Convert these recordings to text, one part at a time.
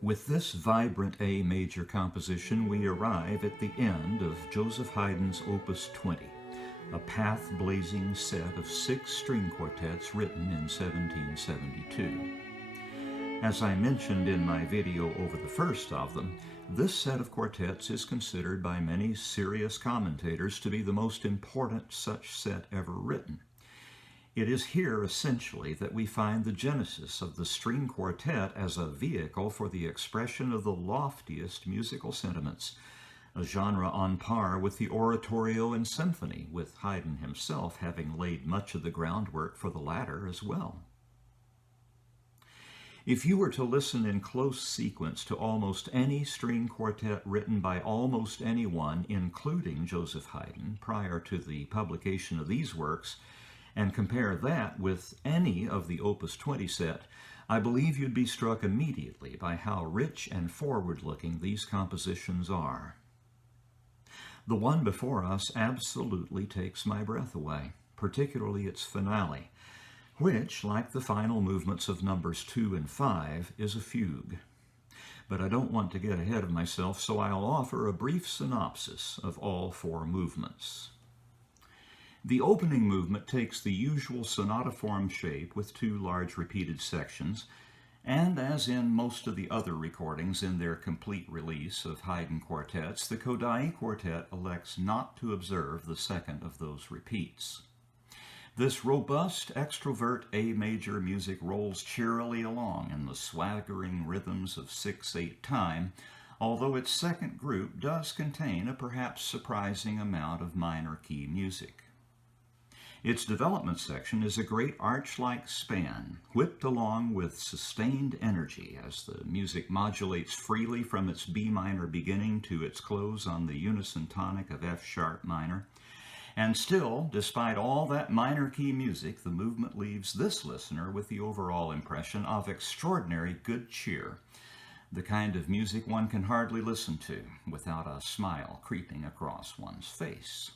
With this vibrant A major composition, we arrive at the end of Joseph Haydn's Opus 20, a path-blazing set of 6 string quartets written in 1772. As I mentioned in my video over the first of them, this set of quartets is considered by many serious commentators to be the most important such set ever written. It is here, essentially, that we find the genesis of the string quartet as a vehicle for the expression of the loftiest musical sentiments, a genre on par with the oratorio and symphony, with Haydn himself having laid much of the groundwork for the latter as well. If you were to listen in close sequence to almost any string quartet written by almost anyone, including Joseph Haydn, prior to the publication of these works, and compare that with any of the Opus 20 set, I believe you'd be struck immediately by how rich and forward-looking these compositions are. The one before us absolutely takes my breath away, particularly its finale, which, like the final movements of numbers 2 and 5, is a fugue. But I don't want to get ahead of myself, so I'll offer a brief synopsis of all 4 movements. The opening movement takes the usual sonata form shape with 2 large repeated sections, and as in most of the other recordings in their complete release of Haydn quartets, the Kodály Quartet elects not to observe the second of those repeats. This robust, extrovert A major music rolls cheerily along in the swaggering rhythms of 6/8 time, although its second group does contain a perhaps surprising amount of minor key music. Its development section is a great arch-like span, whipped along with sustained energy as the music modulates freely from its B minor beginning to its close on the unison tonic of F sharp minor. And still, despite all that minor key music, the movement leaves this listener with the overall impression of extraordinary good cheer, the kind of music one can hardly listen to without a smile creeping across one's face.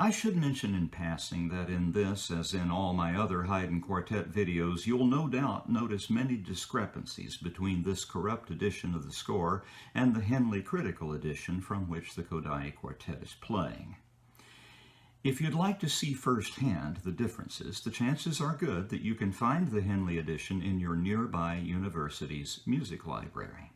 I should mention in passing that in this, as in all my other Haydn quartet videos, you'll no doubt notice many discrepancies between this corrupt edition of the score and the Henley critical edition from which the Kodály Quartet is playing. If you'd like to see firsthand the differences, the chances are good that you can find the Henley edition in your nearby university's music library.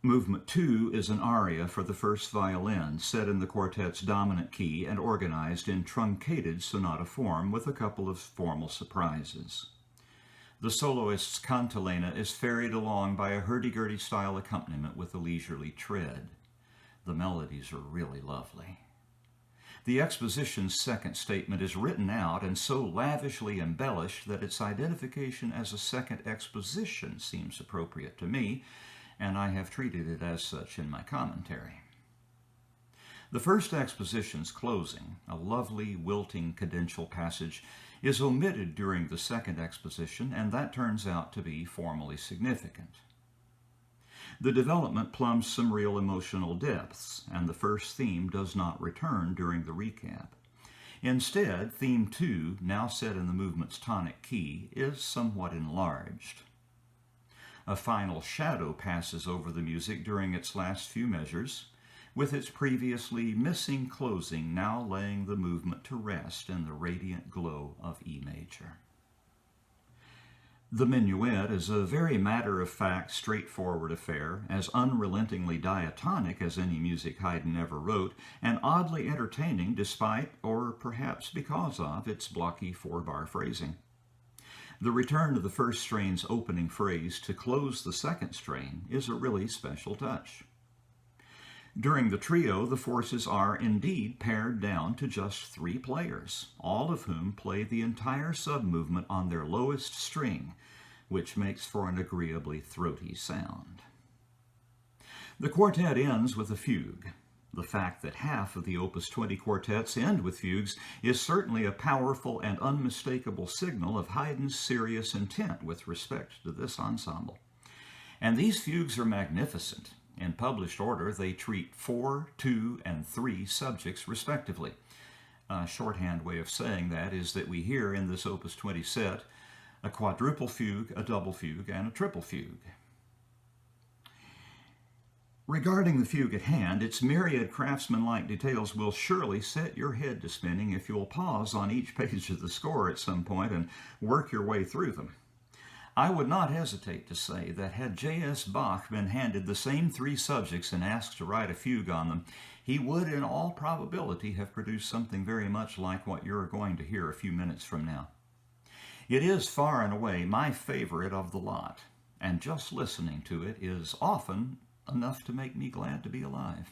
Movement 2 is an aria for the first violin, set in the quartet's dominant key and organized in truncated sonata form with a couple of formal surprises. The soloist's cantilena is ferried along by a hurdy-gurdy style accompaniment with a leisurely tread. The melodies are really lovely. The exposition's second statement is written out and so lavishly embellished that its identification as a second exposition seems appropriate to me, and I have treated it as such in my commentary. The first exposition's closing, a lovely wilting cadential passage, is omitted during the second exposition, and that turns out to be formally significant. The development plumbs some real emotional depths, and the first theme does not return during the recap. Instead, theme 2, now set in the movement's tonic key, is somewhat enlarged. A final shadow passes over the music during its last few measures, with its previously missing closing now laying the movement to rest in the radiant glow of E major. The minuet is a very matter-of-fact, straightforward affair, as unrelentingly diatonic as any music Haydn ever wrote, and oddly entertaining despite, or perhaps because of, its blocky 4-bar phrasing. The return of the first strain's opening phrase to close the second strain is a really special touch. During the trio, the forces are indeed pared down to just 3 players, all of whom play the entire sub-movement on their lowest string, which makes for an agreeably throaty sound. The quartet ends with a fugue. The fact that half of the Opus 20 quartets end with fugues is certainly a powerful and unmistakable signal of Haydn's serious intent with respect to this ensemble. And these fugues are magnificent. In published order, they treat 4, 2, and 3 subjects respectively. A shorthand way of saying that is that we hear in this Opus 20 set a quadruple fugue, a double fugue, and a triple fugue. Regarding the fugue at hand, its myriad craftsman-like details will surely set your head to spinning if you'll pause on each page of the score at some point and work your way through them. I would not hesitate to say that had J.S. Bach been handed the same three subjects and asked to write a fugue on them, he would in all probability have produced something very much like what you're going to hear a few minutes from now. It is far and away my favorite of the lot, and just listening to it is often enough to make me glad to be alive.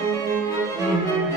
Thank you.